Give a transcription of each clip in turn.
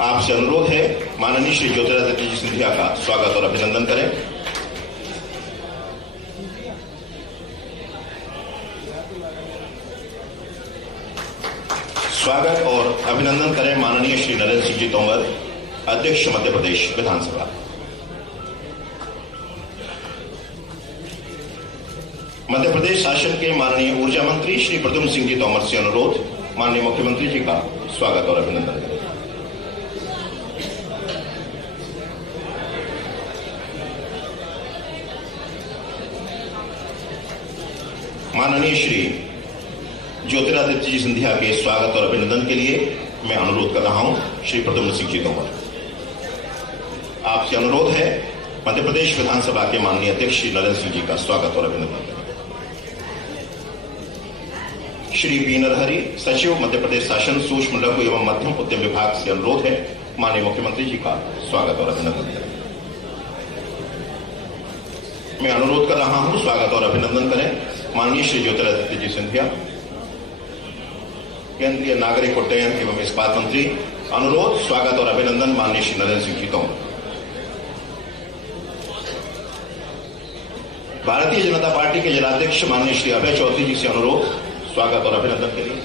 आपसे अनुरोध है माननीय श्री ज्योतिरादित्य जी सिंधिया का स्वागत और अभिनंदन करें। स्वागत और अभिनंदन करें माननीय श्री नरेंद्र सिंह जी तोमर, अध्यक्ष मध्य प्रदेश विधानसभा। मध्य प्रदेश शासन के माननीय ऊर्जा मंत्री श्री प्रद्युम्न सिंह जी तोमर से अनुरोध माननीय मुख्यमंत्री जी का स्वागत और अभिनंदन करें। माननीय श्री ज्योतिरादित्य जी सिंधिया के स्वागत और अभिनंदन के लिए मैं अनुरोध कर रहा हूं श्री प्रद्युम्न सिंह जी तोमर। आपसे अनुरोध है मध्य प्रदेश विधानसभा के माननीय अध्यक्ष श्री नरेंद्र सिंह जी का स्वागत और अभिनंदन करें। श्री बी नरहरि, सचिव मध्य प्रदेश शासन सूक्ष्म लघु एवं मध्यम उद्यम विभाग से अनुरोध है माननीय मुख्यमंत्री जी का स्वागत और अभिनंदन करें। मैं अनुरोध कर रहा हूं स्वागत और अभिनंदन करें माननीय श्री ज्योतिरादित्य जी सिंधिया, केंद्रीय नागरिक उड्डयन एवं इस्पात मंत्री। अनुरोध स्वागत और अभिनंदन माननीय श्री नरेंद्र सिंह जी तोमर। भारतीय जनता पार्टी के जिलाध्यक्ष माननीय श्री अभय चौधरी जी से अनुरोध स्वागत और अभिनंदन के लिए।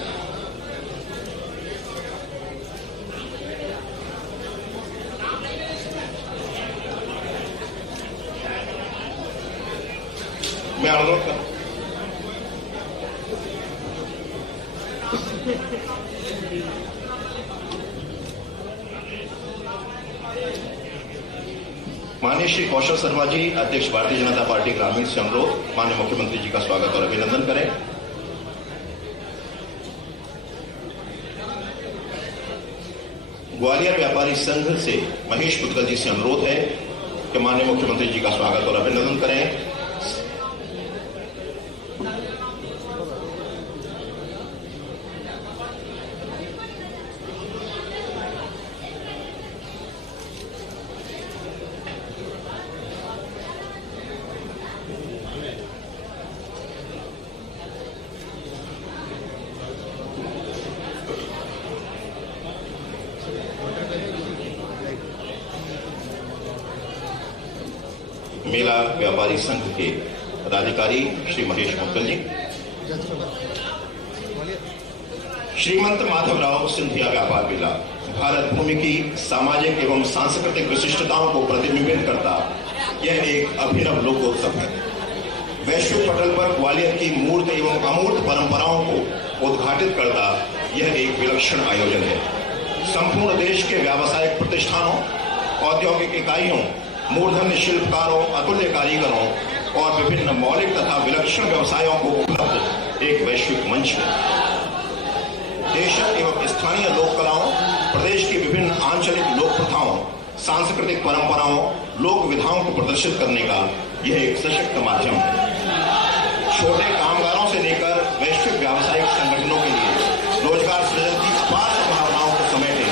मैं अनुरोध कर माननीय श्री कौशल शर्मा जी, अध्यक्ष भारतीय जनता पार्टी ग्रामीण से अनुरोध माननीय मुख्यमंत्री जी का स्वागत और अभिनंदन करें। ग्वालियर व्यापारी संघ से महेश पुद्गल जी से अनुरोध है कि माननीय मुख्यमंत्री जी का स्वागत और अभिनंदन करें। मेला व्यापारी संघ के पदाधिकारी श्री महेश पुद्गल जी, श्रीमंत माधवराव सिंधिया व्यापार मेला भारत भूमि की सामाजिक एवं सांस्कृतिक विशिष्टताओं को प्रतिबिंबित करता यह एक अभिनव लोकोत्सव है। वैश्विक पटल पर ग्वालियर की मूर्त एवं अमूर्त परंपराओं को उद्घाटित करता यह एक विलक्षण आयोजन है। संपूर्ण देश के व्यावसायिक प्रतिष्ठानों, औद्योगिक इकाइयों, मूर्धन्य शिल्पकारों, अतुल्य कारीगरों और विभिन्न मौलिक तथा विलक्षण व्यवसायों को उपलब्ध एक वैश्विक मंच है। देशज एवं स्थानीय लोक कलाओं, प्रदेश की विभिन्न आंचलिक लोक प्रथाओं, सांस्कृतिक परंपराओं, लोक विधाओं को प्रदर्शित करने का यह एक सशक्त माध्यम है। छोटे कामगारों से लेकर वैश्विक व्यावसायिक संगठनों के लिए रोजगार सृजन की अपार संभावनाओं को समेटे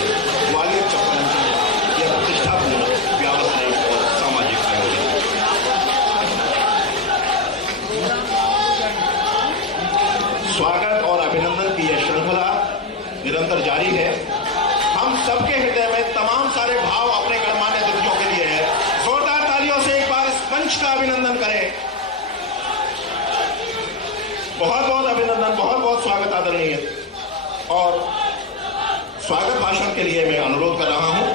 ग्वालियर चप्पल अंचल का यह प्रतिष्ठापूर्ण व्यावसायिक और सामाजिक आयोजन है। स्वागत और अभिनंदन की यह श्रृंखला निरंतर जारी है। हम सबके हृदय में तमाम सारे भाव अपने गणमान्य अतिथियों के लिए है। जोरदार तालियों से एक बार इस मंच का अभिनंदन करें। बहुत बहुत अभिनंदन, बहुत बहुत स्वागत आदरणीय। और स्वागत भाषण के लिए मैं अनुरोध कर रहा हूं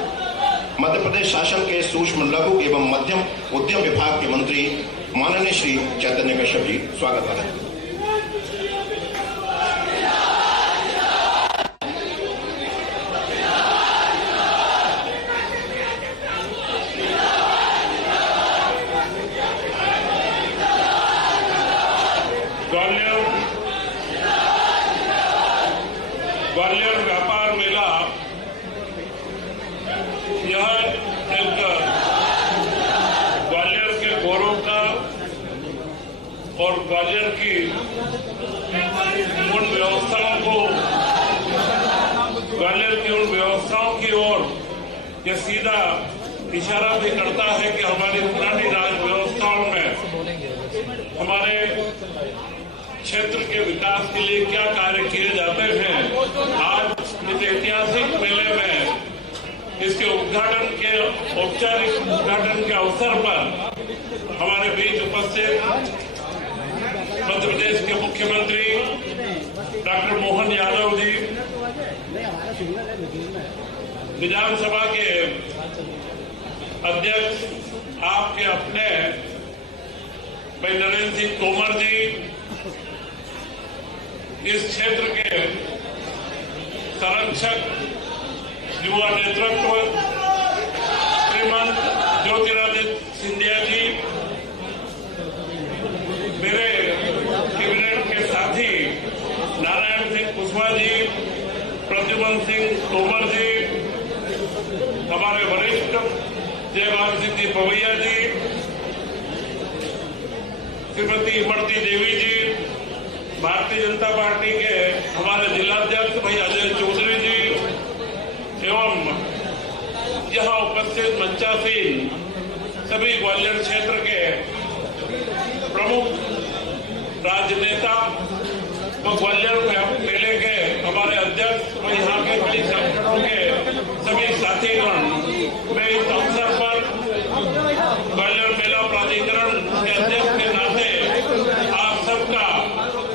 मध्य प्रदेश शासन के सूक्ष्म लघु एवं मध्यम उद्यम विभाग के मंत्री माननीय श्री चैतन्य कश्यप जी, स्वागत करें। ग्वालियर व्यापार मेला यह एक ग्वालियर के गौरव का और ग्वालियर की उन व्यवस्थाओं की ओर यह सीधा इशारा भी करता है कि हमारी पुरानी राज व्यवस्थाओं में हमारे क्षेत्र के विकास के लिए क्या कार्य किए जाते हैं। आज इस ऐतिहासिक मेले में इसके उद्घाटन के औपचारिक उद्घाटन के अवसर पर हमारे बीच उपस्थित मध्य प्रदेश के मुख्यमंत्री डॉक्टर मोहन यादव जी, विधानसभा के अध्यक्ष आपके अपने भाई नरेंद्र सिंह तोमर जी, इस क्षेत्र के संरक्षक युवा नेतृत्व श्रीमंत ज्योतिरादित्य सिंधिया जी, मेरे कैबिनेट के साथी नारायण सिंह कुशवाहा जी, प्रद्युमन सिंह तोमर जी, हमारे वरिष्ठ जयभान सिंह जी पवैया जी, श्रीमती इमरती देवी जी, भारतीय जनता पार्टी के हमारे जिलाध्यक्ष भाई अजय चौधरी जी एवं यहां उपस्थित मंचासीन सभी ग्वालियर क्षेत्र के प्रमुख राजनेता व ग्वालियर मेले के हमारे अध्यक्ष व यहाँ के कई संगठनों के सभी साथीगण, मैं इस अवसर पर ग्वालियर मेला प्राधिकरण के अध्यक्ष के नाते आप सबका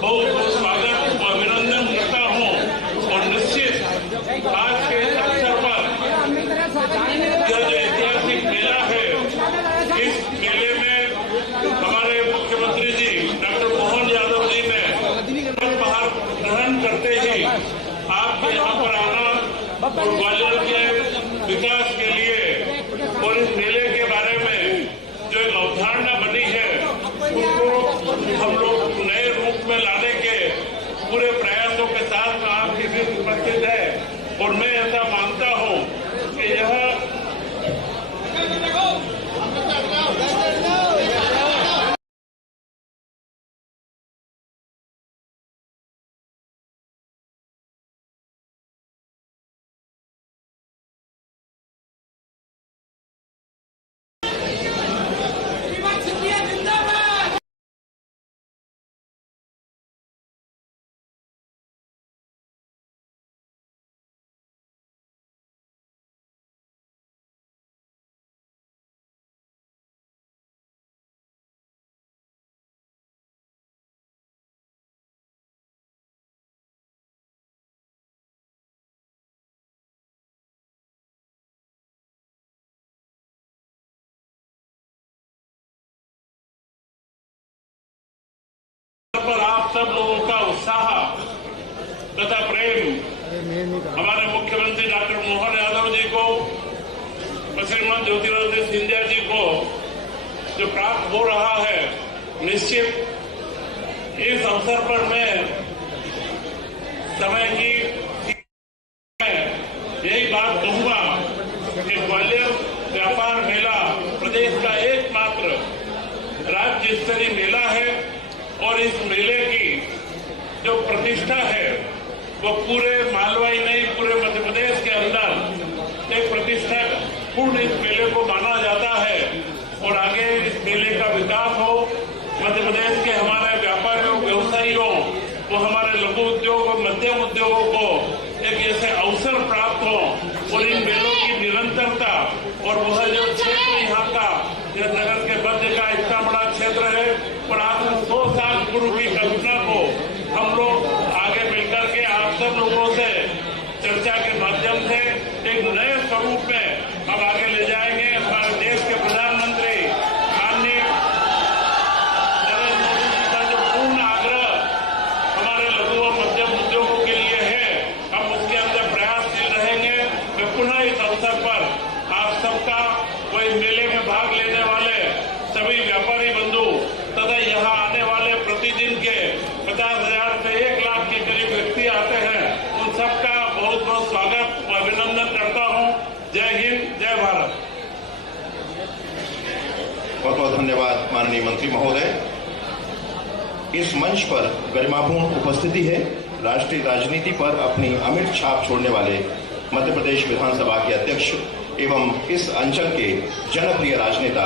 बहुत बहुत स्वागत व अभिनंदन करता हूँ। और निश्चित आज के अवसर पर यह जो ऐतिहासिक मेला है, इस मेले में हमारे मुख्यमंत्री जी डॉक्टर मोहन यादव जी ने पदभार ग्रहण करते ही आपके यहाँ पर आना और ग्वालियर के विकास के लिए और इस मेले के बारे में जो एक अवधारणा बनी है उसको हम लोग नए रूप में लाने के पूरे प्रयासों के साथ आपके बीच उपस्थित है। और मैं ऐसा मानता हूँ कि यह पर आप सब लोगों का उत्साह तथा प्रेम हमारे मुख्यमंत्री डॉक्टर मोहन यादव जी को, श्रीमान ज्योतिरादित्य सिंधिया जी को जो प्राप्त हो रहा है, निश्चित इस अवसर पर मैं समय की यही बात कहूंगा कि ग्वालियर व्यापार मेला प्रदेश का एकमात्र राज्य स्तरीय मेला है और इस मेले की जो प्रतिष्ठा है वो पूरे मालवा ही नहीं, पूरे मध्य प्रदेश के अंदर एक प्रतिष्ठा पूर्ण इस मेले को माना जाता है। और आगे इस मेले का विकास हो, मध्य प्रदेश के हमारे व्यापारियों, व्यवसायियों वो हमारे लघु उद्योग और मध्यम उद्योगों को एक ऐसे अवसर प्राप्त हो और इन मेलों की निरंतरता और वह जो क्षेत्र यहाँ का यह नगर के मध्य का इतना बड़ा क्षेत्र है और आज 100 साल पूर्व की कल्पना को हम लोग आगे मिलकर के आप सब लोगों से चर्चा के माध्यम से एक नए स्वरूप में हम आगे ले जाएंगे। हमारे देश के प्रधानमंत्री माननीय नरेंद्र मोदी जी का जो पूर्ण आग्रह हमारे लघु और मध्यम उद्योगों के लिए है, हम उसके अंदर प्रयासशील रहेंगे। मैं पुनः इस अवसर पर आप सबका वही मेले में भाग लेने वाले सभी व्यापारी बंधु तथा यहाँ आने वाले प्रतिदिन के 50,000 से 1 लाख के करीब व्यक्ति आते हैं, उन सबका बहुत बहुत स्वागत और अभिनंदन करता हूँ। जय हिंद, जय भारत। बहुत बहुत धन्यवाद माननीय मंत्री महोदय। इस मंच पर गरिमापूर्ण उपस्थिति है राष्ट्रीय राजनीति पर अपनी अमिट छाप छोड़ने वाले मध्य प्रदेश विधानसभा के अध्यक्ष एवं इस अंचल के जनप्रिय राजनेता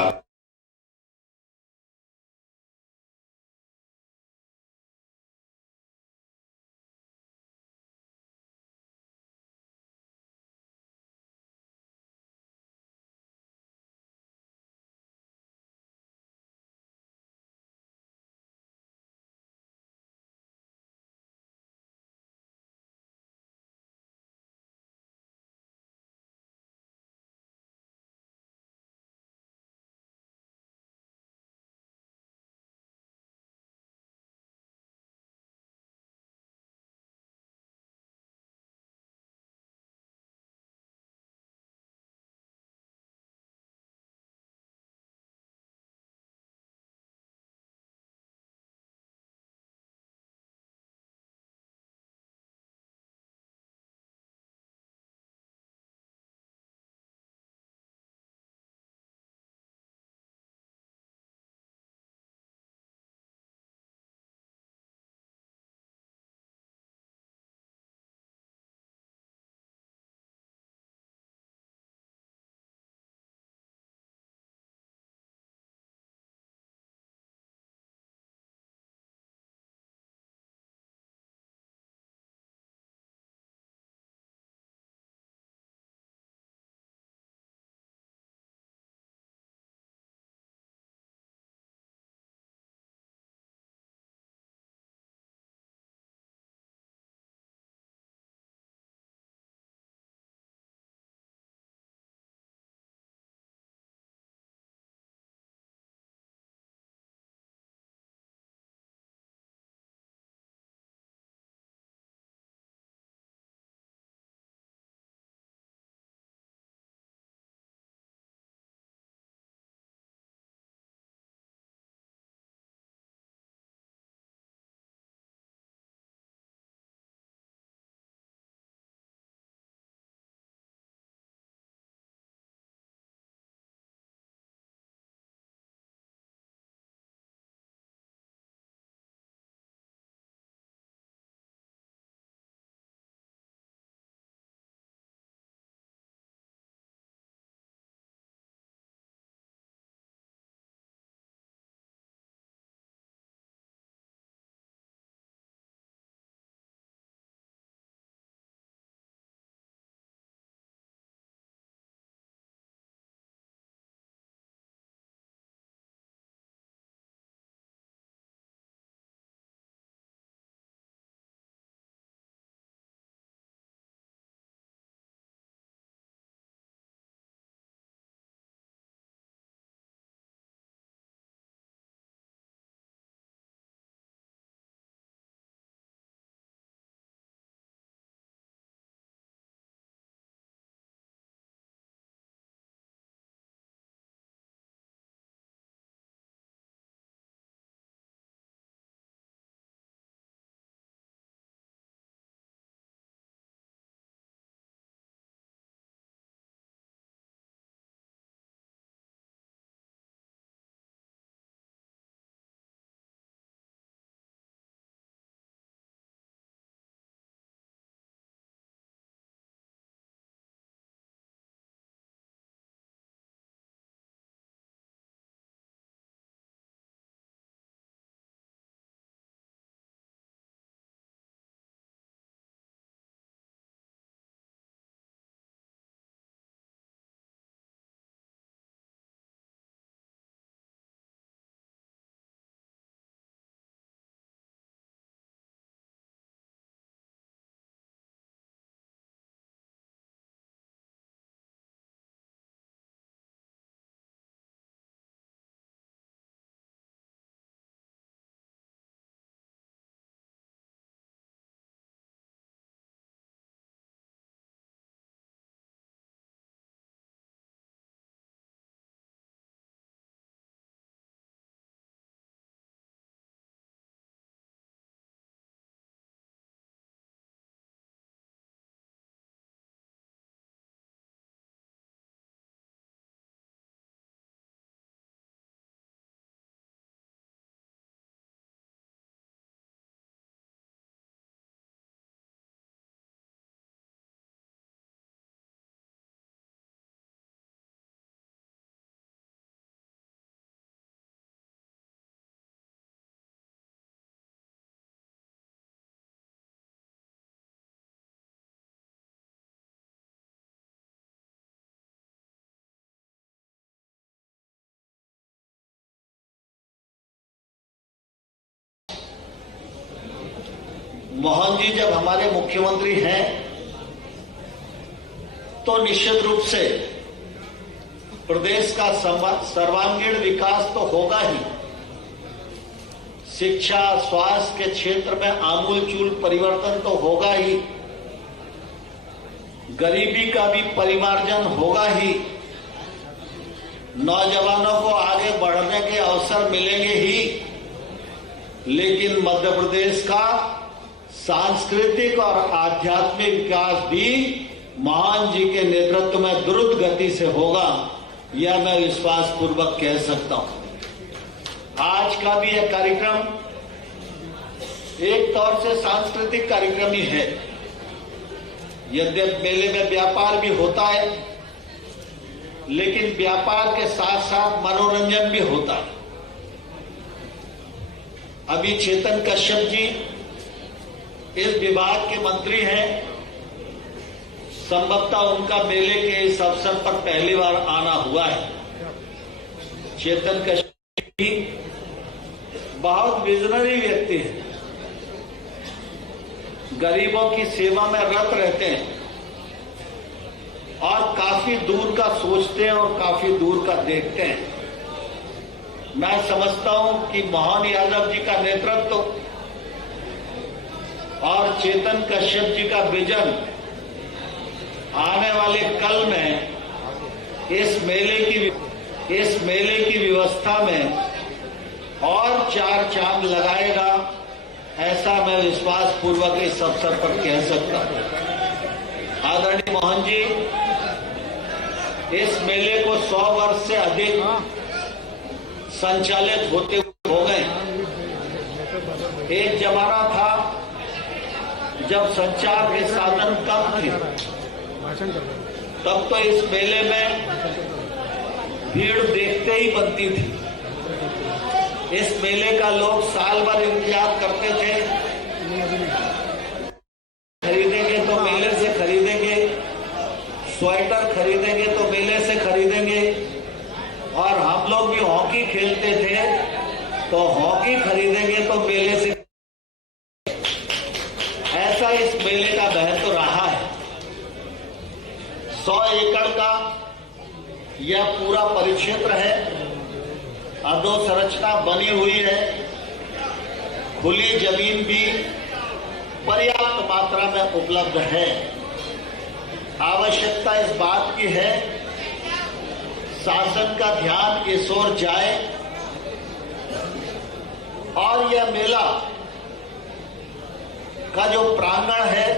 मोहन जी जब हमारे मुख्यमंत्री हैं तो निश्चित रूप से प्रदेश का सर्वांगीण विकास तो होगा ही, शिक्षा स्वास्थ्य के क्षेत्र में आमूलचूल परिवर्तन तो होगा ही, गरीबी का भी परिमार्जन होगा ही, नौजवानों को आगे बढ़ने के अवसर मिलेंगे ही, लेकिन मध्य प्रदेश का सांस्कृतिक और आध्यात्मिक विकास भी मोहन जी के नेतृत्व में द्रुत गति से होगा, यह मैं विश्वास पूर्वक कह सकता हूं। आज का भी यह कार्यक्रम एक तौर से सांस्कृतिक कार्यक्रम ही है। यद्यपि मेले में व्यापार भी होता है, लेकिन व्यापार के साथ साथ मनोरंजन भी होता है। अभी चेतन कश्यप जी इस विभाग के मंत्री हैं, संभवतः उनका मेले के इस अवसर पर पहली बार आना हुआ है। चेतन कश्यप जी बहुत विजनरी व्यक्ति हैं, गरीबों की सेवा में रत रहते हैं और काफी दूर का सोचते हैं और काफी दूर का देखते हैं। मैं समझता हूं कि मोहन यादव जी का नेतृत्व और चेतन कश्यप जी का विजन आने वाले कल में इस मेले की व्यवस्था में और चार चांद लगाएगा, ऐसा मैं विश्वास पूर्वक इस अवसर पर कह सकता हूं। आदरणीय मोहन जी इस मेले को 100 वर्ष से अधिक संचालित होते हो गए। एक जमाना था जब संचार के साधन कम थे, तब तो इस मेले में भीड़ देखते ही बनती थी। इस मेले का लोग साल भर इंतजार करते थे, खरीदेंगे तो मेले से खरीदेंगे, स्वेटर खरीदेंगे तो मेले से खरीदेंगे, और हम लोग भी हॉकी खेलते थे तो हॉकी खरीदेंगे तो मेले से। ऐसा इस मेले का महत्व रहा है। 100 एकड़ का यह पूरा परिक्षेत्र है, अधोसंरचना बनी हुई है, खुली जमीन भी पर्याप्त मात्रा में उपलब्ध है। आवश्यकता इस बात की है शासन का ध्यान इस ओर जाए और यह मेला का जो प्रांगण है,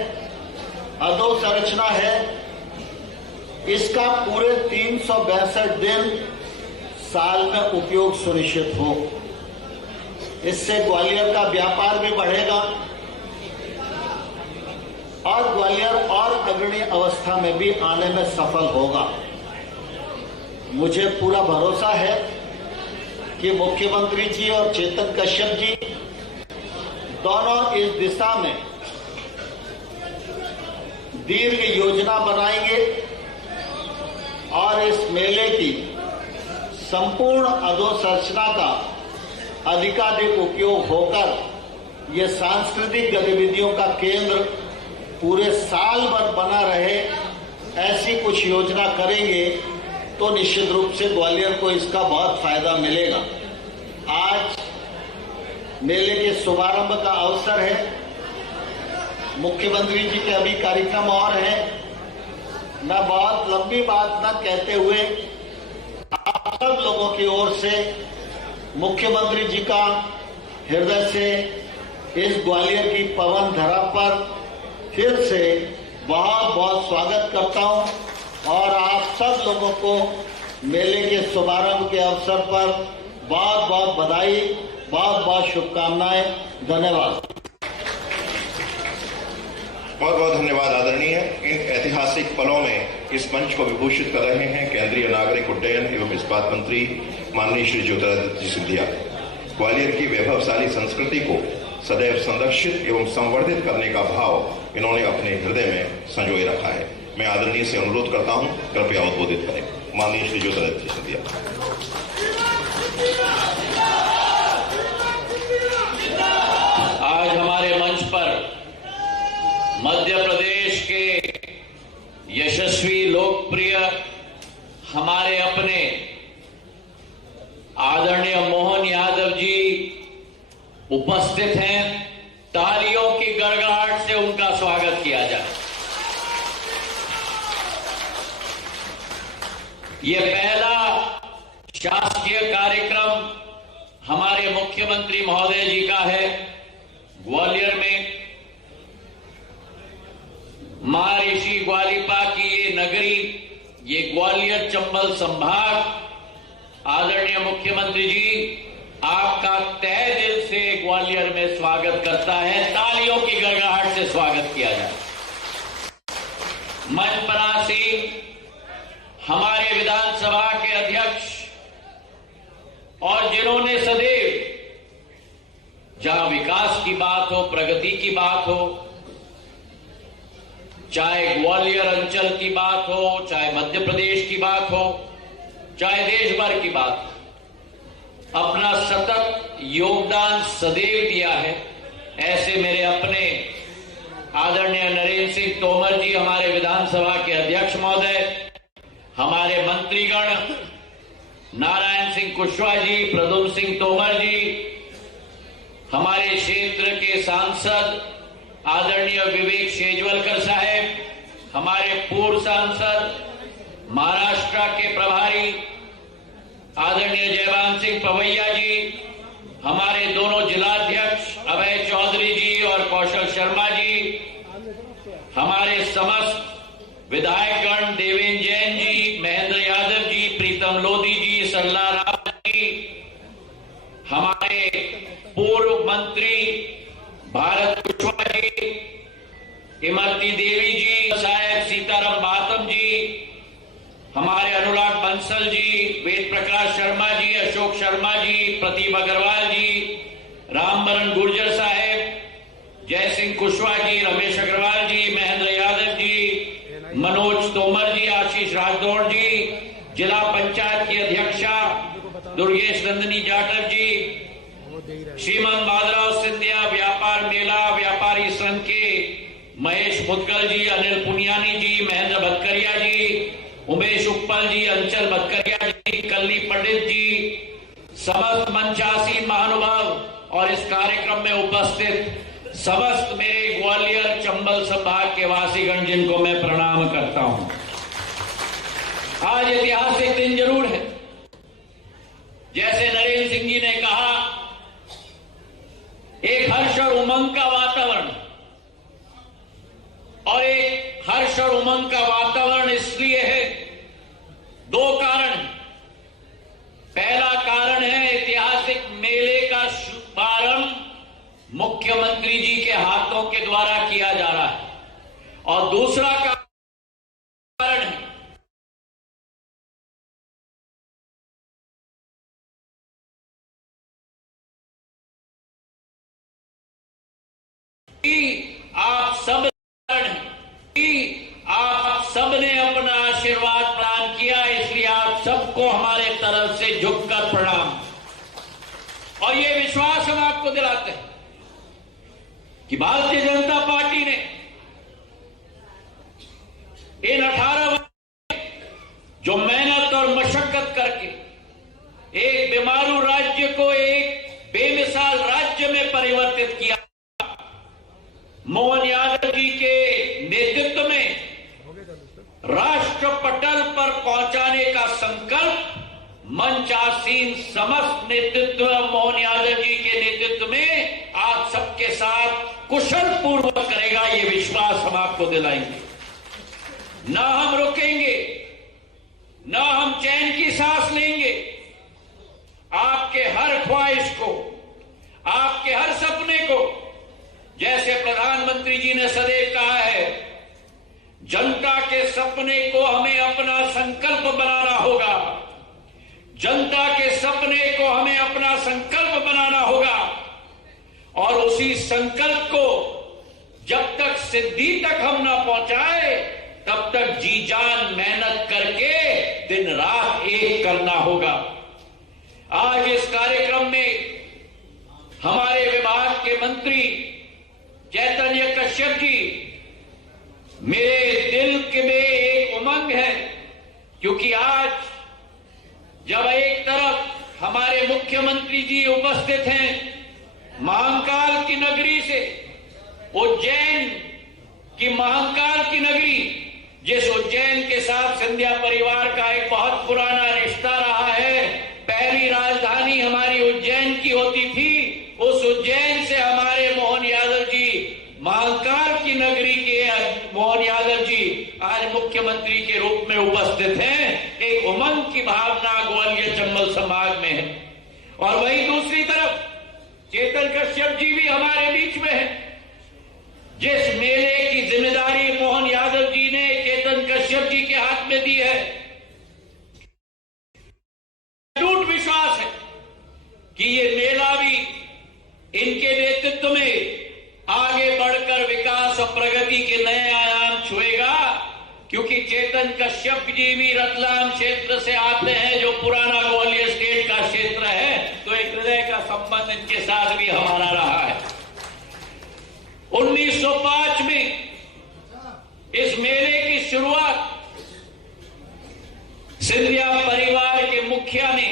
अधोसंरचना है, इसका पूरे 362 दिन साल में उपयोग सुनिश्चित हो। इससे ग्वालियर का व्यापार भी बढ़ेगा और ग्वालियर और अग्रणी अवस्था में भी आने में सफल होगा। मुझे पूरा भरोसा है कि मुख्यमंत्री जी और चेतन कश्यप जी दोनों इस दिशा में दीर्घ योजना बनाएंगे और इस मेले की संपूर्ण अधोसंरचना का अधिकाधिक उपयोग होकर यह सांस्कृतिक गतिविधियों का केंद्र पूरे साल भर बना रहे, ऐसी कुछ योजना करेंगे तो निश्चित रूप से ग्वालियर को इसका बहुत फायदा मिलेगा। आज मेले के शुभारंभ का अवसर है, मुख्यमंत्री जी के अभी कार्यक्रम और हैं। मैं बहुत लंबी बात न कहते हुए आप सब लोगों की ओर से मुख्यमंत्री जी का हृदय से इस ग्वालियर की पवन धरा पर फिर से बहुत बहुत स्वागत करता हूं और आप सब लोगों को मेले के शुभारंभ के अवसर पर बहुत बहुत बधाई, बहुत बहुत शुभकामनाएं। धन्यवाद। बहुत बहुत धन्यवाद आदरणीय। इन ऐतिहासिक पलों में इस मंच को विभूषित कर रहे हैं केंद्रीय नागरिक उड्डयन एवं इस्पात मंत्री माननीय श्री ज्योतिरादित्य सिंधिया। ग्वालियर की वैभवशाली संस्कृति को सदैव संरक्षित एवं संवर्धित करने का भाव इन्होंने अपने हृदय में संजोए रखा है। मैं आदरणीय से अनुरोध करता हूं, कृपया उद्बोधित करें। माननीय श्री ज्योतिरादित्य सिंधिया। आज हमारे मंच पर यशस्वी, लोकप्रिय हमारे अपने आदरणीय मोहन यादव जी उपस्थित हैं। तालियों की गड़गड़ाहट से उनका स्वागत किया जाए। ये पहला शासकीय कार्यक्रम हमारे मुख्यमंत्री महोदय जी का है ग्वालियर में। महर्षि ग्वालिपा की ये नगरी, ये ग्वालियर चंबल संभाग, आदरणीय मुख्यमंत्री जी आपका तहे दिल से ग्वालियर में स्वागत करता है। तालियों की गड़गड़ाहट से स्वागत किया जाए। मंच पर आसीन हमारे विधानसभा के अध्यक्ष और जिन्होंने सदैव जहां विकास की बात हो, प्रगति की बात हो, चाहे ग्वालियर अंचल की बात हो, चाहे मध्य प्रदेश की बात हो, चाहे देश भर की बात हो, अपना सतत योगदान सदैव दिया है। ऐसे मेरे अपने आदरणीय नरेंद्र सिंह तोमर जी, हमारे विधानसभा के अध्यक्ष महोदय, हमारे मंत्रीगण नारायण सिंह कुशवाहा जी, प्रद्युम्न सिंह तोमर जी, हमारे क्षेत्र के सांसद आदरणीय विवेक शेजवलकर साहब, हमारे पूर्व सांसद महाराष्ट्र के प्रभारी आदरणीय जयवान सिंह पवैया जी, हमारे दोनों जिलाध्यक्ष अभय चौधरी जी और कौशल शर्मा जी, हमारे समस्त विधायकगण देवेंद्र जैन जी, महेंद्र यादव जी, प्रीतम लोधी जी, सरला राव जी, हमारे पूर्व मंत्री भारत कुशवाहा जी, इमरती देवी जी साहब, सीताराम बातम जी, हमारे अनुराग बंसल जी, वेद प्रकाश शर्मा जी, अशोक शर्मा जी, प्रतीप अग्रवाल जी, रामबरन गुर्जर साहब, जय सिंह कुशवाहा जी, रमेश अग्रवाल जी, महेंद्र यादव जी, मनोज तोमर जी, आशीष राठौड़ जी, जिला पंचायत की अध्यक्षा दुर्गेश नंदिनी जाटव जी, श्रीमान माधवराव सिंधिया, व्यापार मेला व्यापारी संघ के महेश मुदगल जी, अनिल पुनियानी जी, महेंद्र भटकरिया जी, उमेश उपल जी, अंचल भटकरिया जी, कल्ली पंडित जी, समस्त मंचासीन महानुभाव और इस कार्यक्रम में उपस्थित समस्त मेरे ग्वालियर चंबल संभाग के वासीगण, जिनको मैं प्रणाम करता हूं। आज ऐतिहासिक दिन जरूर है। जैसे नरेंद्र सिंह जी ने कहा, एक हर्ष और उमंग का वातावरण, और एक हर्ष और उमंग का वातावरण इसलिए है, दो कारण। पहला कारण है ऐतिहासिक मेले का शुभारंभ मुख्यमंत्री जी के हाथों के द्वारा किया जा रहा है, और दूसरा कारण है आप सबने अपना आशीर्वाद प्रदान किया, इसलिए आप सबको हमारे तरफ से झुककर प्रणाम। और ये विश्वास हम आपको दिलाते हैं कि भारतीय जनता पार्टी ने इन 18 वर्ष जो मेहनत और मशक्कत करके एक बीमारू राज्य को एक बेमिसाल राज्य में परिवर्तित किया, मोहन यादव जी के नेतृत्व में राष्ट्र पटल पर पहुंचाने का संकल्प मंचासीन समस्त नेतृत्व मोहन यादव जी के नेतृत्व में आप सबके साथ कुशल पूर्वक करेगा, ये विश्वास हम आपको दिलाएंगे। ना हम रुकेंगे, ना हम चैन की सांस लेंगे। आपके हर ख्वाहिश को, आपके हर सपने को, जैसे प्रधानमंत्री जी ने सदैव कहा है, जनता के सपने को हमें अपना संकल्प बनाना होगा, जनता के सपने को हमें अपना संकल्प बनाना होगा, और उसी संकल्प को जब तक सिद्धि तक हम ना पहुंचाए, तब तक जी जान मेहनत करके दिन रात एक करना होगा। आज इस कार्यक्रम में हमारे विभाग के मंत्री चैतन्य कश्यप जी मेरे दिल के में क्योंकि आज जब एक तरफ हमारे मुख्यमंत्री जी उपस्थित हैं महाकाल की नगरी से, उज्जैन की महाकाल की नगरी, जिस उज्जैन के साथ सिंधिया परिवार का एक बहुत पुराना रिश्ता रहा है, पहली राजधानी हमारी उज्जैन की होती थी, उस उज्जैन से हमारे मोहन यादव जी, महाकाल की नगरी के मोहन यादव जी आज मुख्यमंत्री के रूप में उपस्थित हैं। एक उमंग की भावना ग्वालियर चंबल संभाग में है। और वहीं दूसरी तरफ चेतन कश्यप जी भी हमारे बीच में है। जिस मेले की जिम्मेदारी मोहन यादव जी ने चेतन कश्यप जी के हाथ में दी है, अटूट विश्वास है कि ये मेला भी इनके नेतृत्व में आगे बढ़कर विकास और प्रगति के नए आयाम छुएगा, क्योंकि चेतन कश्यप जी भी रतलाम क्षेत्र से आते हैं, जो पुराना ग्वालियर स्टेट का क्षेत्र है, तो एक हृदय का संबंध इनके साथ भी हमारा रहा है। 1905 में इस मेले की शुरुआत सिंधिया परिवार के मुखिया ने,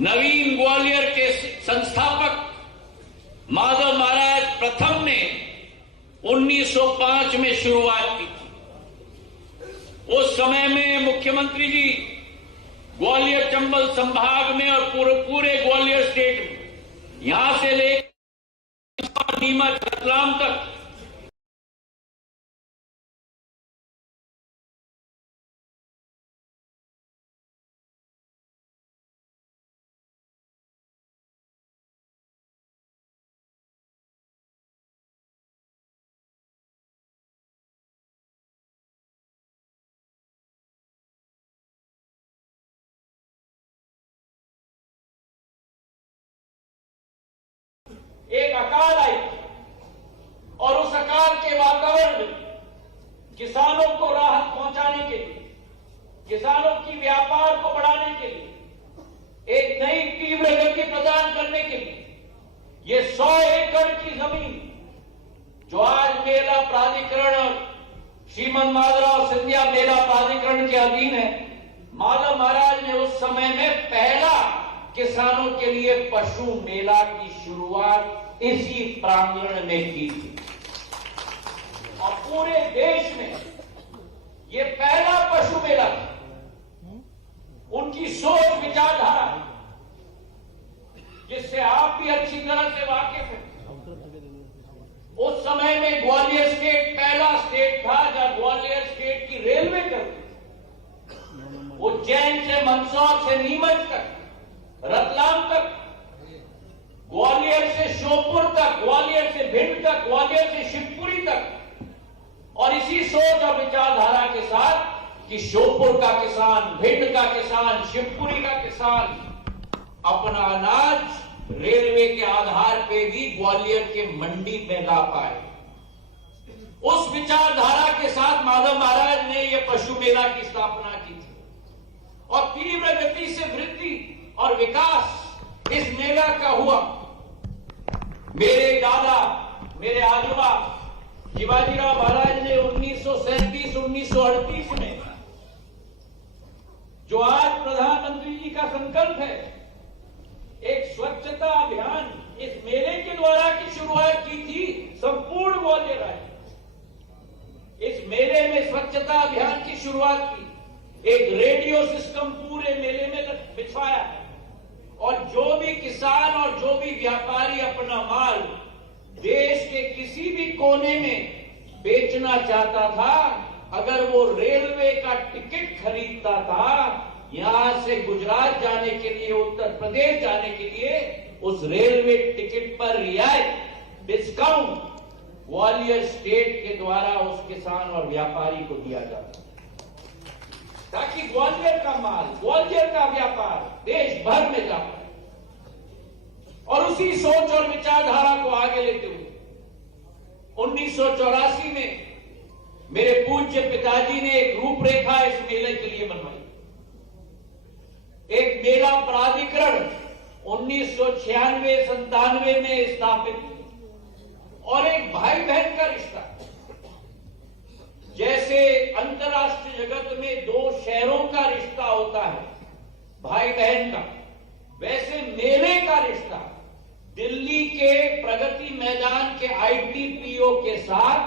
नवीन ग्वालियर के संस्थापक माधव महाराज प्रथम ने 1905 में शुरुआत की थी। उस समय में मुख्यमंत्री जी ग्वालियर चंबल संभाग में और पूरे ग्वालियर स्टेट में, यहां से लेकर नीमच रतलाम तक एक अकाल आई और उस अकाल के वातावरण में किसानों को राहत पहुंचाने के लिए, किसानों की व्यापार को बढ़ाने के लिए, एक नई तीव्र गति प्रदान करने के लिए ये 100 एकड़ की जमीन जो आज मेला प्राधिकरण श्रीमंत माधवराव सिंधिया मेला प्राधिकरण के अधीन है, माधव महाराज ने उस समय में पहला किसानों के लिए पशु मेला की शुरुआत इसी प्रांगण में की थी। और पूरे देश में ये पहला पशु मेला था। उनकी सोच विचारधारा, जिससे आप भी अच्छी तरह से वाकिफ हैं। उस समय में ग्वालियर स्टेट पहला स्टेट था जहां ग्वालियर स्टेट की रेलवे करती थी। उज्जैन से मंदसौर से नीमच तक, रतलाम तक, ग्वालियर से श्योपुर तक, ग्वालियर से भिंड तक, ग्वालियर से शिवपुरी तक। और इसी सोच और विचारधारा के साथ कि श्योपुर का किसान, भिंड का किसान, शिवपुरी का किसान अपना अनाज रेलवे के आधार पे भी ग्वालियर के मंडी में ला पाए, उस विचारधारा के साथ माधव महाराज ने यह पशु मेला की स्थापना की थी। और तीव्र गति से वृद्धि और विकास इस मेला का हुआ। मेरे दादा, मेरे आजोबा शिवाजीराव महाराज ने 1937-1938 में, जो आज प्रधानमंत्री जी का संकल्प है, एक स्वच्छता अभियान इस मेले के द्वारा की शुरुआत की थी संपूर्ण ग्वालियर राज्य। इस मेले में स्वच्छता अभियान की शुरुआत की, एक रेडियो सिस्टम पूरे मेले में बिछाया है। और जो भी किसान और जो भी व्यापारी अपना माल देश के किसी भी कोने में बेचना चाहता था, अगर वो रेलवे का टिकट खरीदता था, यहां से गुजरात जाने के लिए, उत्तर प्रदेश जाने के लिए, उस रेलवे टिकट पर रियायत, डिस्काउंट ग्वालियर स्टेट के द्वारा उस किसान और व्यापारी को दिया जाता, ताकि ग्वालियर का माल, ग्वालियर का व्यापार देश भर में जा पाए। और उसी सोच और विचारधारा को आगे लेते हुए 1984 में मेरे पूज्य पिताजी ने एक रूपरेखा इस मेले के लिए बनवाई। एक मेला प्राधिकरण 1996-97 में स्थापित, और एक भाई बहन का रिश्ता जैसे अंतर्राष्ट्रीय जगत में दो शहरों का रिश्ता होता है, भाई बहन का, वैसे मेले का रिश्ता दिल्ली के प्रगति मैदान के ITPO के साथ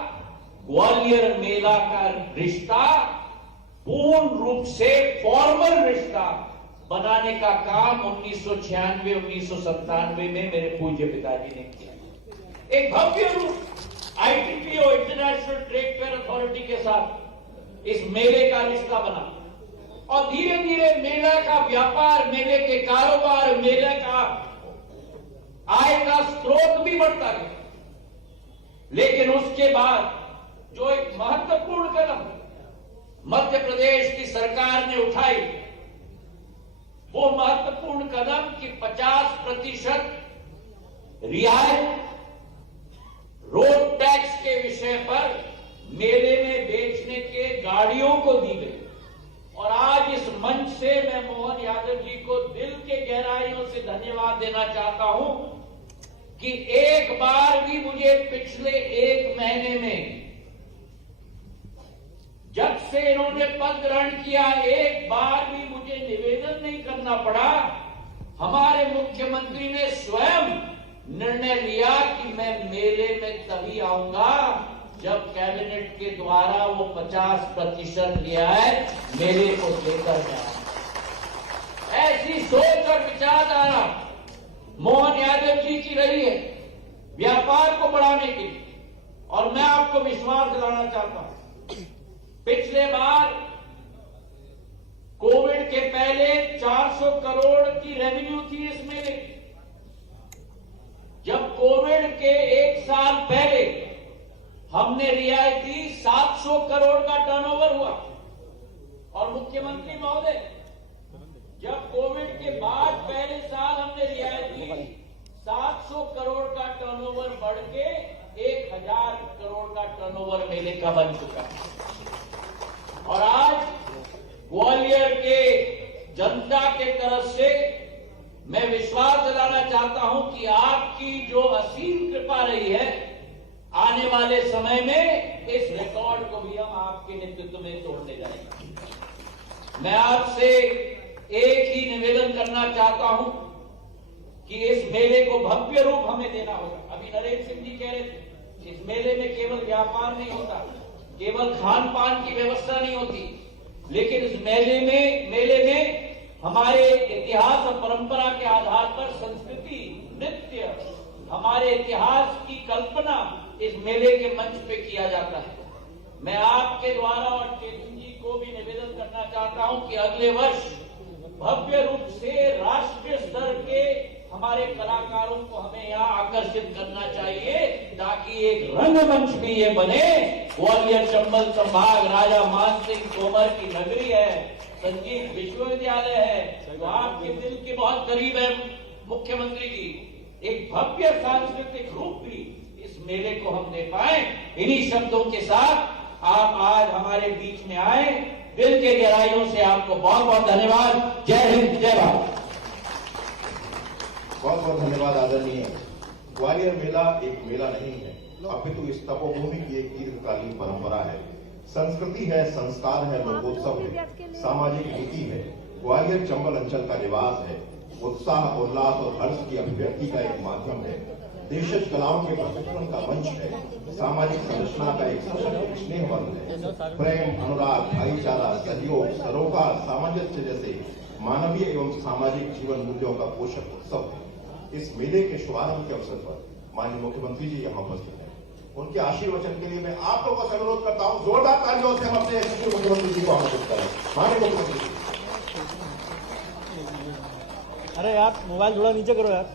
ग्वालियर मेला का रिश्ता पूर्ण रूप से फॉर्मल रिश्ता बनाने का काम 1996-1997 में मेरे पूज्य पिताजी ने किया। एक भव्य रूप ITPO international trade fair authority के साथ इस मेले का रिश्ता बना और धीरे धीरे मेले का व्यापार, मेले के कारोबार, मेले का आय का स्रोत भी बढ़ता गया। लेकिन उसके बाद जो एक महत्वपूर्ण कदम मध्य प्रदेश की सरकार ने उठाई, वो महत्वपूर्ण कदम कि 50% रियायत रोड टैक्स के विषय पर मेले में बेचने के गाड़ियों को दी गई। और आज इस मंच से मैं मोहन यादव जी को दिल के गहराइयों से धन्यवाद देना चाहता हूं कि एक बार भी मुझे पिछले 1 महीने में, जब से इन्होंने पद ग्रहण किया, एक बार भी मुझे निवेदन नहीं करना पड़ा। हमारे मुख्यमंत्री ने स्वयं निर्णय लिया कि मैं मेले में तभी आऊंगा जब कैबिनेट के द्वारा वो 50% रियायत मेले को देकर जाए। ऐसी सोच और विचारधारा मोहन यादव जी की रही है व्यापार को बढ़ाने के लिए। और मैं आपको विश्वास दिलाना चाहता हूं, पिछले बार कोविड के पहले 400 करोड़ की रेवेन्यू थी इस मेले की। जब कोविड के 1 साल पहले हमने रियायत दी, 700 करोड़ का टर्नओवर हुआ। और मुख्यमंत्री महोदय, जब कोविड के बाद पहले साल हमने रियायत दी, 700 करोड़ का टर्नओवर बढ़ के 1000 करोड़ का टर्नओवर मेले का बन चुका है। और आज ग्वालियर के जनता के तरफ से मैं विश्वास दिलाना चाहता हूं कि आपकी जो असीम कृपा रही है, आने वाले समय में इस रिकॉर्ड को भी हम आपके नेतृत्व में तोड़ने जाएंगे। मैं आपसे एक ही निवेदन करना चाहता हूं कि इस मेले को भव्य रूप हमें देना होगा। अभी नरेंद्र सिंह जी कह रहे थे, इस मेले में केवल व्यापार नहीं होता, केवल खान पान की व्यवस्था नहीं होती, लेकिन इस मेले में हमारे इतिहास और परंपरा के आधार पर संस्कृति, नृत्य, हमारे इतिहास की कल्पना इस मेले के मंच पे किया जाता है। मैं आपके द्वारा और चेतन जी को भी निवेदन करना चाहता हूं कि अगले वर्ष भव्य रूप से राष्ट्रीय स्तर के हमारे कलाकारों को हमें यहाँ आकर्षित करना चाहिए, ताकि एक रंगमंच भी ये बने। ग्वालियर चंबल संभाग राजा मान सिंह तोमर की नगरी है, संगीत विश्वविद्यालय है, जो आपके दिल के बहुत करीब है मुख्यमंत्री जी। एक भव्य सांस्कृतिक रूप भी इस मेले को हम दे पाए। इन्हीं शब्दों के साथ आप आज हमारे बीच में आए, दिल के गहराइयों से आपको बहुत बहुत धन्यवाद। जय हिंद, जय भारत। बहुत बहुत धन्यवाद आदरणीय। ग्वालियर मेला एक मेला नहीं है, अपितु इस तपोभूमि की एक दीर्घकालीन परंपरा है, संस्कृति है, संस्कार है, लोकोत्सव है, सामाजिक नीति है। ग्वालियर चंबल अंचल का निवास है, उत्साह, उल्लास और हर्ष की अभिव्यक्ति का एक माध्यम है, देशज कलाओं के प्रशिक्षण का मंच है, सामाजिक संरचना का एक सशक्त स्नेह बंध है। प्रेम, अनुराग, भाईचारा, सहयोग, सरोकार, सामंजस्य जैसे मानवीय एवं सामाजिक जीवन मूल्यों का पोषक उत्सव है। इस मेले के शुभारंभ के अवसर पर माननीय मुख्यमंत्री जी यहाँ उपस्थित हैं। उनके आशीर्वचन के लिए मैं आप लोगों से अनुरोध करता हूँ, जोरदार तालियों से हम अपने यशस्वी मुख्यमंत्री जी को आमंत्रित करें। माननीय मुख्यमंत्री जी। अरे यार मोबाइल थोड़ा नीचे करो यार,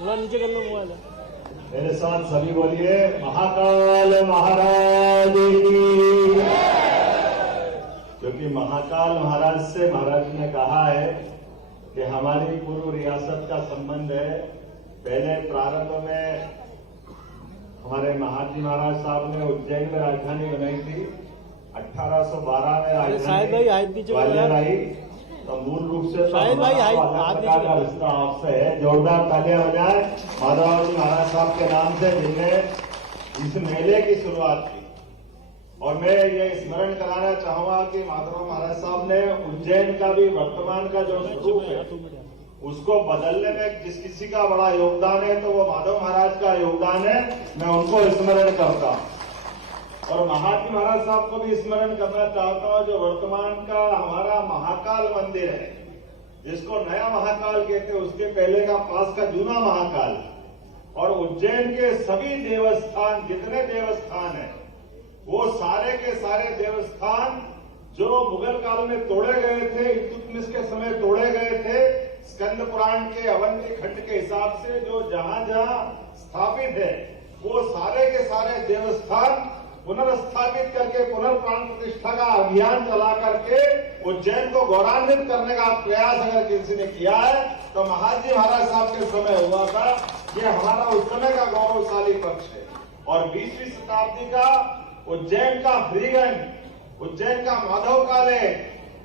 थोड़ा नीचे कर लो मोबाइल। मेरे साथ सभी बोलिए महाकाल महाराज की। क्योंकि महाकाल महाराज से महाराज ने कहा है कि हमारी पूर्व रियासत का संबंध है। पहले प्रारंभ में हमारे महाजी महाराज साहब ने उज्जैन में राजधानी बनाई थी, 1812 में राजधानी ग्वालियर आई। तो मूल रूप से शायद भाई का रिश्ता आपसे है। जोरदार तालियां बजाएं माधव जी महाराज साहब के नाम से, जिनने इस मेले की शुरुआत की। और मैं ये स्मरण कराना चाहूंगा कि माधवराव महाराज साहब ने उज्जैन का भी वर्तमान का जो स्वरूप है उसको बदलने में जिस किसी का बड़ा योगदान है तो वो माधव महाराज का योगदान है। मैं उनको स्मरण करता हूं और महात्मा महाराज साहब को भी स्मरण करना चाहता हूं। जो वर्तमान का हमारा महाकाल मंदिर है, जिसको नया महाकाल कहते हैं, उसके पहले का पास का जूना महाकाल, और उज्जैन के सभी देवस्थान, जितने देवस्थान है वो सारे के सारे देवस्थान जो मुगल काल में तोड़े गए थे, इल्तुतमिश के समय तोड़े गए थे, स्कंद पुराण के अवंती खंड के हिसाब से जो जहां जहां स्थापित है वो सारे के सारे देवस्थान पुनर्स्थापित करके पुनर्प्राण प्रतिष्ठा का अभियान चला करके उज्जैन को गौरवान्वित करने का प्रयास अगर किसी ने किया है तो महाजी महाराज साहब के समय हुआ था। ये हमारा उस समय का गौरवशाली पक्ष है। और 20वीं शताब्दी का उज्जैन का फ्रीगंज, उज्जैन का माधव कॉलेज,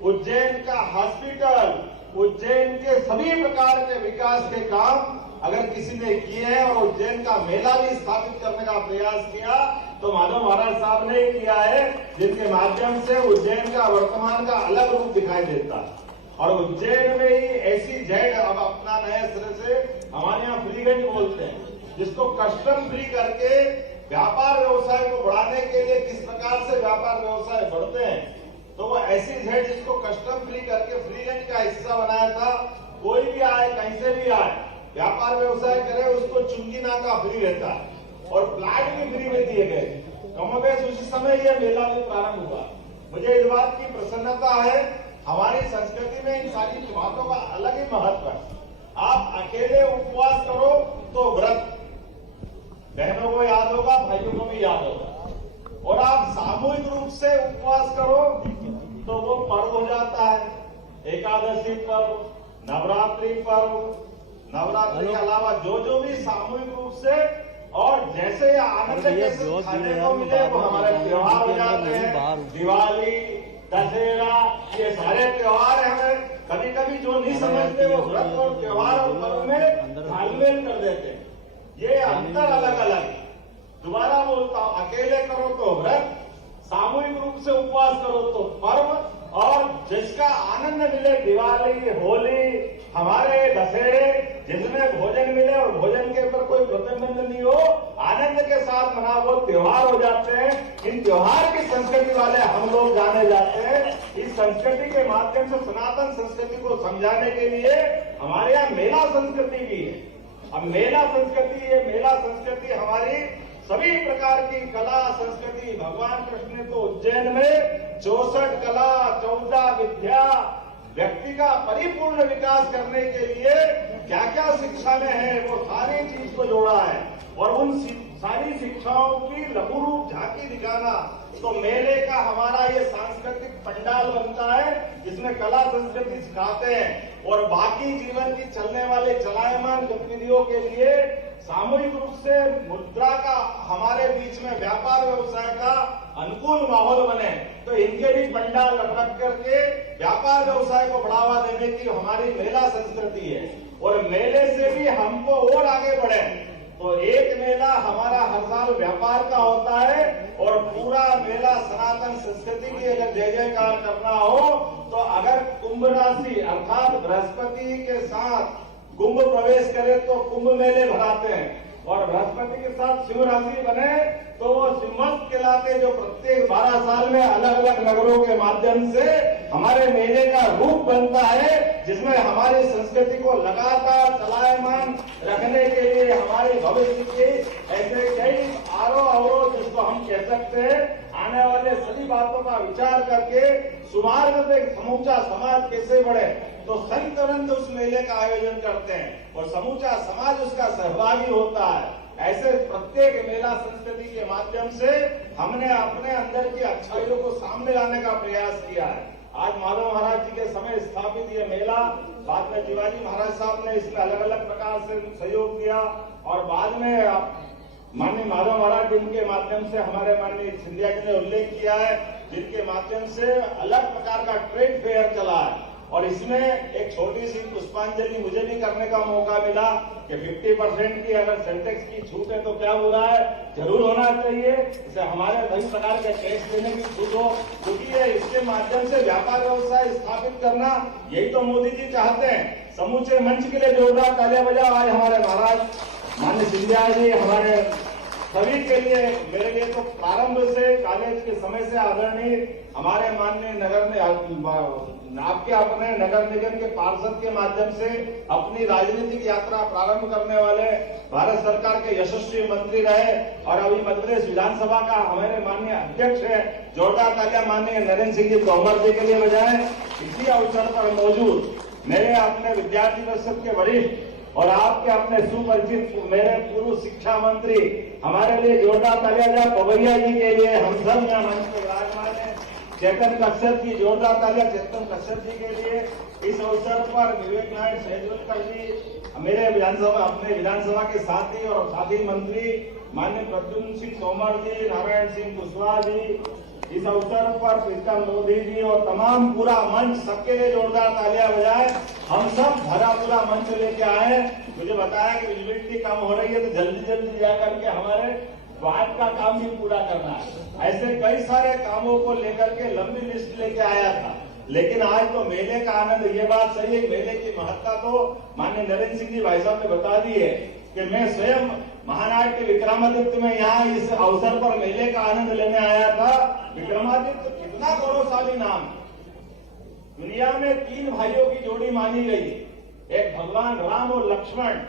उज्जैन का हॉस्पिटल, उज्जैन के सभी प्रकार के विकास के काम अगर किसी ने किए हैं और उज्जैन का मेला भी स्थापित करने का प्रयास किया तो माधव महाराज साहब ने किया है, जिनके माध्यम से उज्जैन का वर्तमान का अलग रूप दिखाई देता है। और उज्जैन में ही ऐसी जेड अब अपना नए सिरे से हमारे यहाँ फ्रीगंज बोलते हैं, जिसको कस्टम फ्री करके व्यापार व्यवसाय को बढ़ाने के लिए किस प्रकार से व्यापार व्यवसाय बढ़ते हैं, तो वो ऐसी जेड जिसको कस्टम फ्री करके फ्रीगंज का हिस्सा बनाया था। कोई भी आए, कहीं से भी आए, व्यापार व्यवसाय करे, उसको चुंगी नाका फ्री रहता है और प्लाट भी फ्री में दिए गए। कमोबेश उसी समय यह मेला भी प्रारंभ हुआ। मुझे इस बात की प्रसन्नता है, हमारी संस्कृति में इन सारी बातों का अलग ही महत्व है। आप अकेले उपवास करो तो व्रत, बहनों को याद होगा, भाइयों को भी याद होगा, और आप सामूहिक रूप से उपवास करो तो वो पर्व हो जाता है। एकादशी पर्व, नवरात्रि पर्व, नवरात्रि के अलावा जो भी सामूहिक रूप से और जैसे आनंद के खाने को मिले वो हमारे त्योहार हो जाते हैं। दिवाली, दशहरा, ये सारे त्योहार हमें कभी कभी जो नहीं समझते वो व्रत और त्योहार और पर्व में तालमेल कर देते हैं। ये अंतर अलग अलग। दोबारा बोलता हूं, अकेले करो तो व्रत, सामूहिक रूप से उपवास करो तो पर्व, और जिसका आनंद मिले, दिवाली, होली, हमारे दशहरे, जिसमें भोजन मिले और भोजन के ऊपर कोई प्रतिबंध नहीं हो, आनंद के साथ मना, वो त्योहार हो जाते हैं। इन त्योहार की संस्कृति वाले हम लोग जाने जाते हैं। इस संस्कृति के माध्यम से सनातन संस्कृति को समझाने के लिए हमारे यहाँ मेला संस्कृति भी है। अब मेला संस्कृति, ये मेला संस्कृति हमारी सभी प्रकार की कला संस्कृति, भगवान कृष्ण ने तो उज्जैन में 64 कला, 14 विद्या, व्यक्ति का परिपूर्ण विकास करने के लिए क्या क्या शिक्षा में है वो सारी चीज को जोड़ा है। और उन सारी शिक्षाओं की लघु रूप झांकी दिखाना, तो मेले का हमारा ये सांस्कृतिक पंडाल बनता है, जिसमें कला संस्कृति सिखाते हैं और बाकी जीवन की चलने वाले चलायमान गतिविधियों के लिए सामूहिक रूप से मुद्रा का हमारे बीच में व्यापार व्यवसाय का अनुकूल माहौल बने, तो इनके भी पंडाल रख करके व्यापार व्यवसाय को बढ़ावा देने की हमारी मेला संस्कृति है। और मेले से भी हमको और आगे बढ़े, तो एक मेला हमारा हर साल व्यापार का होता है और पूरा मेला सनातन संस्कृति की अगर जय जयकार करना हो तो अगर कुंभ राशि अर्थात बृहस्पति के साथ कुंभ प्रवेश करे तो कुंभ मेले भराते हैं, और बृहस्पति के साथ सिंह राशि बने तो वो सिंहस्थ कहलाते, जो प्रत्येक 12 साल में अलग अलग नगरों के माध्यम से हमारे मेले का रूप बनता है, जिसमें हमारी संस्कृति को लगातार चलायमान रखने के लिए हमारे भविष्य के ऐसे कई आरोह अवरोध, जिसको हम कह सकते हैं, आने वाले सभी बातों का विचार करके सुमार्ग पे समूचा समाज कैसे बढ़े, तो संत अनंत उस मेले का आयोजन करते हैं और समूचा समाज उसका सहभागी होता है। ऐसे प्रत्येक मेला संस्कृति के माध्यम से हमने अपने अंदर की अच्छाइयों को सामने लाने का प्रयास किया है। आज माधव महाराज जी के समय स्थापित ये मेला, बाद में शिवाजी महाराज साहब ने इसमें अलग अलग प्रकार से सहयोग दिया, और बाद में माननीय माधव महाराज जिनके माध्यम से हमारे माननीय सिंधिया जी ने उल्लेख किया है, जिनके माध्यम से अलग प्रकार का ट्रेड फेयर चला है, और इसमें एक छोटी सी पुष्पांजलि मुझे भी करने का मौका मिला कि 50% की अगर सेंटेक्स की छूट है तो क्या बुरा है, जरूर होना चाहिए। इसे हमारे कई प्रकार के टैक्स देने की छूट हो, क्योंकि ये इसके माध्यम से व्यापार व्यवसाय स्थापित करना, यही तो मोदी जी चाहते हैं। समूचे मंच के लिए जोरदार तालियां बजाओ। आज हमारे महाराज माननीय सिंधिया जी, हमारे सभी के लिए, मेरे लिए तो प्रारंभ से कॉलेज के समय से आदरणीय हमारे माननीय नगर में आपके अपने नगर निगम के पार्षद के माध्यम से अपनी राजनीतिक यात्रा प्रारंभ करने वाले भारत सरकार के यशस्वी मंत्री रहे और अभी मध्य प्रदेश विधानसभा का हमारे माननीय अध्यक्ष है। जोरदार तालियां माननीय नरेंद्र सिंह जी तोमर जी के लिए बजाएं। इसी अवसर पर मौजूद मेरे अपने विद्यार्थी परिषद के वरिष्ठ और आपके अपने सुपरिचित मेरे पूर्व शिक्षा मंत्री, हमारे लिए जोरदार तालियां जाए पवैया जी के लिए, हम सब यहाँ मंच पर विराजमान है। चेतन कश्यप की जोरदार तालियां चेतन कश्यप जी के लिए। इस अवसर पर विवेक नारायण सहजोलकर जी, मेरे अपने विधानसभा के साथी और साथी मंत्री माननीय प्रद्युम्न सिंह तोमर जी, नारायण सिंह कुशवाहा जी, इस अवसर पर प्रीतम मोदी जी और तमाम पूरा मंच, सबके लिए जोरदार तालियां बजाएं। हम सब भरा पूरा मंच लेके आए। मुझे बताया कि विजिबिलिटी कम हो रही है तो जल्दी जल्दी जा करके हमारे बात का काम भी पूरा करना है। ऐसे कई सारे कामों को लेकर के लंबी लिस्ट लेके आया था, लेकिन आज तो मेले का आनंद, ये बात सही है, मेले की महत्ता तो माननीय नरेंद्र सिंह जी भाई साहब ने बता दी है कि मैं स्वयं महानाट्य विक्रमादित्य में यहाँ इस अवसर पर मेले का आनंद लेने आया था। विक्रमादित्य कितना गौरवशाली नाम, दुनिया में 3 भाइयों की जोड़ी मानी गई, एक भगवान राम और लक्ष्मण,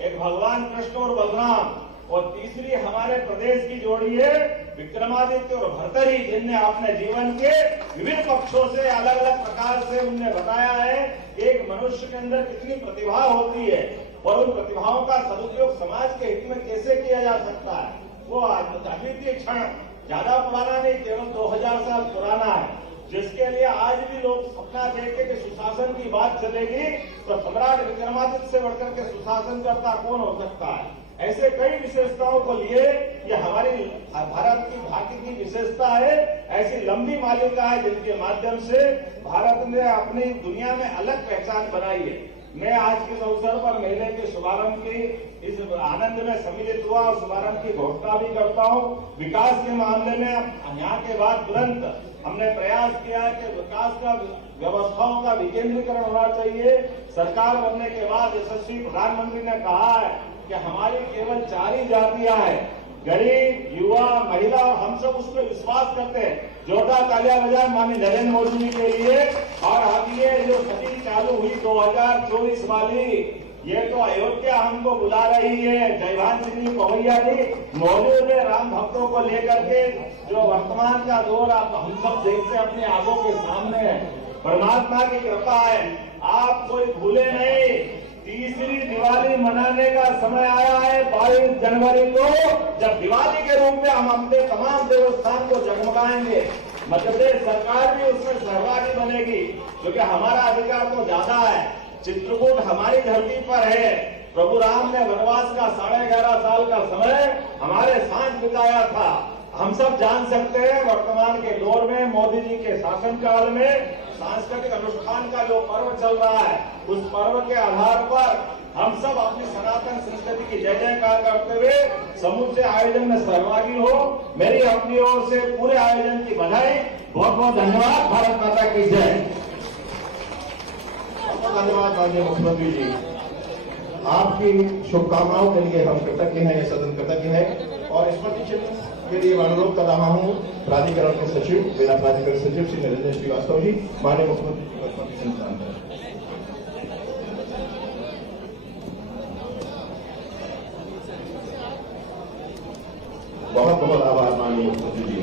एक भगवान कृष्ण और बलराम, और तीसरी हमारे प्रदेश की जोड़ी है विक्रमादित्य और भर्तरी, जिनने अपने जीवन के विभिन्न पक्षों से अलग अलग प्रकार से उनने बताया है एक मनुष्य के अंदर कितनी प्रतिभा होती है और उन प्रतिभाओं का सदुपयोग समाज के हित में कैसे किया जा सकता है। वो अद्वितीय क्षण ज्यादा पुराना नहीं, केवल 2000 साल पुराना है, जिसके लिए आज भी लोग सपना देखते कि सुशासन की बात चलेगी तो सम्राट विक्रमादित्य से बढ़कर के सुशासन करता कौन हो सकता है। ऐसे कई विशेषताओं को लिए ये हमारी भारत की भाग्य की विशेषता है। ऐसी लंबी मालिका है जिनके माध्यम से भारत ने अपनी दुनिया में अलग पहचान बनाई है। मैं आज के अवसर पर मेले के शुभारंभ की इस आनंद में सम्मिलित हुआ और शुभारंभ की घोषणा भी करता हूँ। विकास के मामले में यहाँ के बाद तुरंत हमने प्रयास किया है कि विकास का व्यवस्थाओं का विकेंद्रीकरण होना चाहिए। सरकार बनने के बाद यशस्वी प्रधानमंत्री ने कहा है कि हमारी केवल 4 ही जातियां हैं, गरीब, युवा, महिला, और हम सब उस पर विश्वास करते हैं। जोरदार तालियां बजाएं माननीय नरेंद्र मोदी जी के लिए। और अब ये जो सदी चालू हुई 2024 वाली, ये तो अयोध्या हमको बुला रही है। जयभान सिंह जी पवैया जी मौजूद है राम भक्तों को लेकर के। जो वर्तमान का दौर आप हम सब देखते अपनी आंखों के सामने है। परमात्मा की कृपा है, आप कोई भूले नहीं, तीसरी दिवाली मनाने का समय आया है 22 जनवरी को, जब दिवाली के रूप में हम अपने तमाम देवस्थान को जगमगाएंगे। मध्य प्रदेश सरकार भी उसमें सहभागी बनेगी, क्योंकि हमारा अधिकार तो ज्यादा है। चित्रकूट हमारी धरती पर है। प्रभु राम ने वनवास का 11.5 साल का समय हमारे साथ बिताया था। हम सब जान सकते हैं वर्तमान के दौर में मोदी जी के शासनकाल में सांस्कृतिक अनुष्ठान का जो पर्व चल रहा है, उस पर्व के आधार पर हम सब अपनी सनातन संस्कृति की जय जयकार करते हुए समूचे आयोजन में सहभागी हो। मेरी अपनी ओर से पूरे आयोजन की बधाई। बहुत बहुत धन्यवाद। भारत माता की जय। धन्यवाद माननीय मुख्यमंत्री जी, आपकी शुभकामनाओं के लिए हम कृतज्ञ हैं, सदन कृतज्ञ है। और स्मृति चिन्ह के लिए अनुरोध कर रहा हूँ प्राधिकरण के सचिव, जिला प्राधिकरण सचिव श्री नरेंद्र श्रीवास्तव जी, माननीय मुख्यमंत्री जी को स्मृति चिन्ह प्रदान करें। बहुत बहुत आभार माननीय मुख्यमंत्री जी,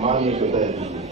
माननीय कृतज्ञ जी।